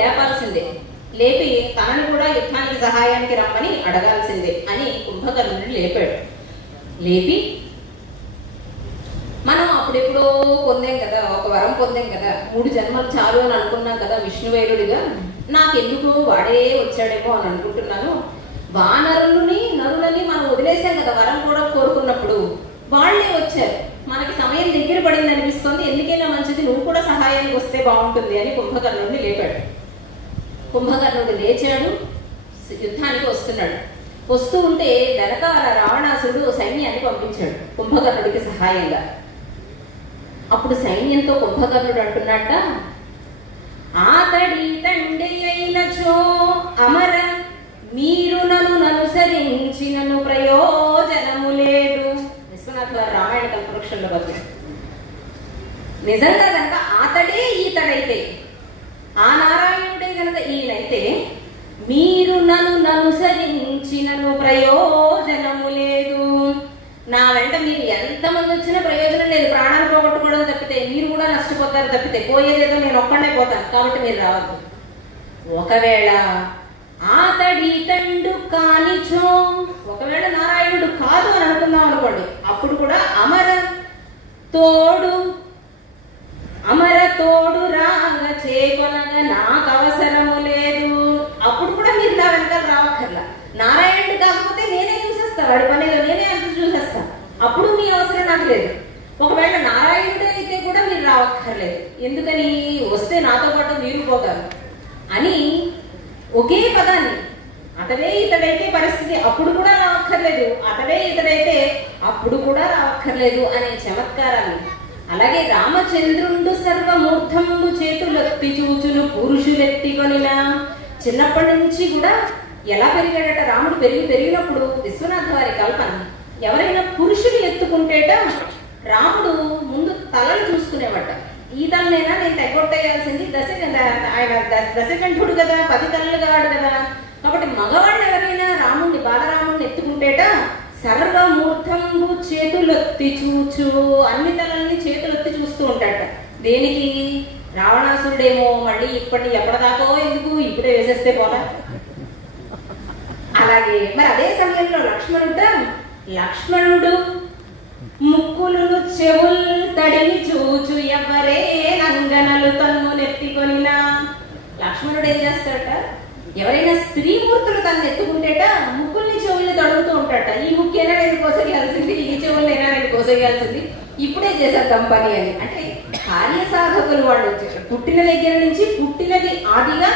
లేపాల్సిందే, లేపి తనని కూడా యుద్ధానికి సహాయానికి రమ్మని అడగాల్సిందే అని కుంభకర్ణుడిని లేపాడు. లేపి మనం అప్పుడెప్పుడో పొందాం కదా, ఒక వరం పొందాం కదా, 3 జన్మలు చాలు అని అనుకున్నాం కదా విష్ణువేరుడిగా, నాకెందుకు వాడే వచ్చాడేమో అని అనుకుంటున్నాను. వానరులని నరులని మనం వదిలేసాం కదా వరం కూడా కోరుకున్నప్పుడు, వాళ్లే వచ్చారు. మనకి సమయం దగ్గర పడింది అనిపిస్తుంది, ఎందుకైనా మంచిది నువ్వు కూడా సహాయానికి వస్తే బాగుంటుంది అని కుంభకర్ణుడిని లేపాడు. కుంభకర్ణుడు లేచాడు, యుద్ధానికి వస్తున్నాడు. వస్తూ ఉంటే వెనకాల రావణాసురుడు సైన్యాన్ని పంపించాడు కుంభకర్ణుడికి సహాయంగా. అప్పుడు సైన్యంతో కుంభకర్ణుడు అంటున్నట్ట, ఆతడి తండ్రి అయినచో అమర మీరు నన్ను ప్రయోజనము లేదు. విశ్వనాథ్ గారు రామాయణ కల్పవృక్షంలో బతుకు. నిజంగా కనుక ఆతడే ఈతడైతే, ఆ నారాయణుడే కనుక ఈయనైతే, మీరు నన్ను అనుసరించినను ప్రయోజనము లేదు. నా వెంట మీరు ఎంతమంది వచ్చినా ప్రయోజనం లేదు, ప్రాణాలు పోగొట్టుకోవడం తప్పితే, మీరు కూడా నష్టపోతారు తప్పితే, పోయేదేదో నేను ఒక్కడే పోతాను, కాబట్టి మీరు రావద్దు. ఒకవేళ ఆతడి తండు కానిచో, ఒకవేళ నారాయణుడు కాదు అని అనుకుందాం అనుకోండి, అప్పుడు కూడా అమర తోడు రాగ చేకొనగా నాకు అవసరము లేదు. అప్పుడు కూడా మీరు నా వెనకాల రావక్కర్లా. నారాయణుడు కాకపోతే నేనే చూసేస్తా, వాడి పని నేనే అంత చూసేస్తా, అప్పుడు మీ అవసరం నాకు లేదు. ఒకవేళ నారాయణుడు అయితే కూడా మీరు రావక్కర్లేదు, ఎందుకని వస్తే నాతో పాటు మీరు పోతారు అని ఒకే పదాన్ని, అతడే ఇతడైతే పరిస్థితి అప్పుడు కూడా రావక్కర్లేదు, అతడే ఇతడైతే అప్పుడు కూడా రావక్కర్లేదు అనే చమత్కారాన్ని. అలాగే రామచంద్రుండు సర్వమూర్ధంబు చేతులెత్తి చూచును పురుషులెత్తికొనిలా. చిన్నప్పటి నుంచి కూడా ఎలా పెరిగాడట రాముడు, పెరిగినప్పుడు విశ్వనాథ వారి కల్పన, ఎవరైనా పురుషులు ఎత్తుకుంటేట రాముడు ముందు తలలు చూసుకునేవాట. ఈ తలనైనా నేను తెగొట్టేయాల్సింది, ఆయన దశకంఠుడు కదా, 10 తలలు కాడు కదా, కాబట్టి మగవాళ్ళు ఎవరైనా రాముడిని బాలరాముడిని ఎత్తుకుంటేట సర్వమూర్ధంబు చేతులెత్తి చూచు, అన్ని తలల్ని చేతులెత్తి చూస్తూ ఉంటాడట. దేనికి? రావణాసురుడేమో మళ్ళీ ఎప్పటిదాకో ఎందుకు, ఇప్పుడే వేసేస్తే పోలా. అలాగే మరి అదే సమయంలో లక్ష్మణుడు ముక్కులు చెవుల్ తడిని చూచు ఎవరే నంగనలు తన్ను నెత్తికొనినా. లక్ష్మణుడు ఏం చేస్తాడట, ఎవరైనా స్త్రీమూర్తులు తను ఎత్తుకుంటేట ముక్కుల్ని చెవుల్ని తడుగుతూ ఉంటాడట. ఈ ముక్కైనా నేను కోసేయాల్సింది, ఈ చెవులైనా నేను కోసేయాల్సింది, ఇప్పుడే చేసేద్దాం పని అని. అంటే కార్యసాధకులు వాళ్ళు వచ్చారు. పుట్టిన దగ్గర నుంచి పుట్టినది ఆదిగా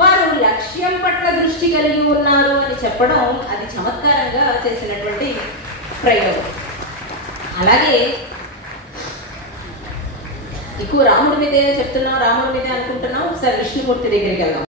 వారు లక్ష్యం పట్ల దృష్టి కలిగి ఉన్నారు అని చెప్పడం అది చమత్కారంగా చేసినటువంటి ప్రయోగం. అలాగే ఎక్కువ రాముడి మీదే చెప్తున్నాం, రాముడి మీదే అనుకుంటున్నాం. ఒకసారి విష్ణుమూర్తి దగ్గరికి వెళ్దాం.